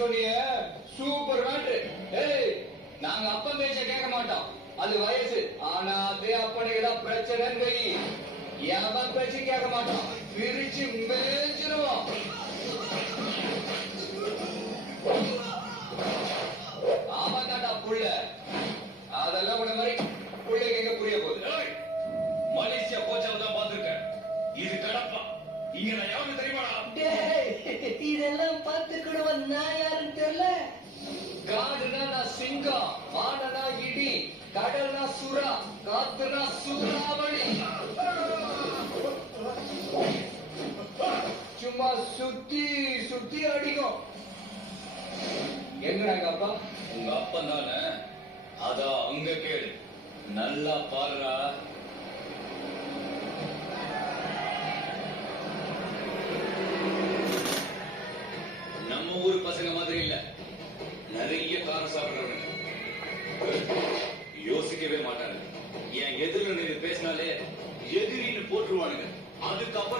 சொன்னிய super matter. ஏய், நாங்க அப்பன் பேச்ச கேட்க மாட்டோம், அது வயசு. ஆனா அதே அப்பனுக்கு தான் பிரச்சனைன்னு வை, எவன் பேச்சு கேட்க மாட்டோம், பிரிச்சு மேய்ச்சிருவோம். ஆமா தாண்டா புள்ள, அதெல்லாம் உன மாதிரி புள்ளைக்கு எங்க புரிய போகுது? மலேசியா கோச்சாவை தான் பார்த்திருக்கேன். இது கடப்பா. இங்க நான் யாருன்னு தெரியுமாடா? இதெல்லாம் பார்த்துக்கிடுவன் நான் யாருன்னு தெரியல. காடுனா நான் சிங்கம், வானனா இடி, கடல்னா சுறா, காத்துனா சூறாவளி. சும்மா சுத்தி சுத்தி அடிக்கும். எங்கடா எங்க அப்பா? உங்க அப்பன் தானே, அதான் அங்க கேடு. நல்லா பாருடா. நம்ம ஊர் பசங்க மாதிரி இல்ல, நிறைய காரம் சாப்பிடுறவங்க. யோசிக்கவே மாட்டாங்க. என் எதிரில் நீங்க பேசினாலே எதிரின்னு போட்டுருவானுங்க. அதுக்கப்புறம்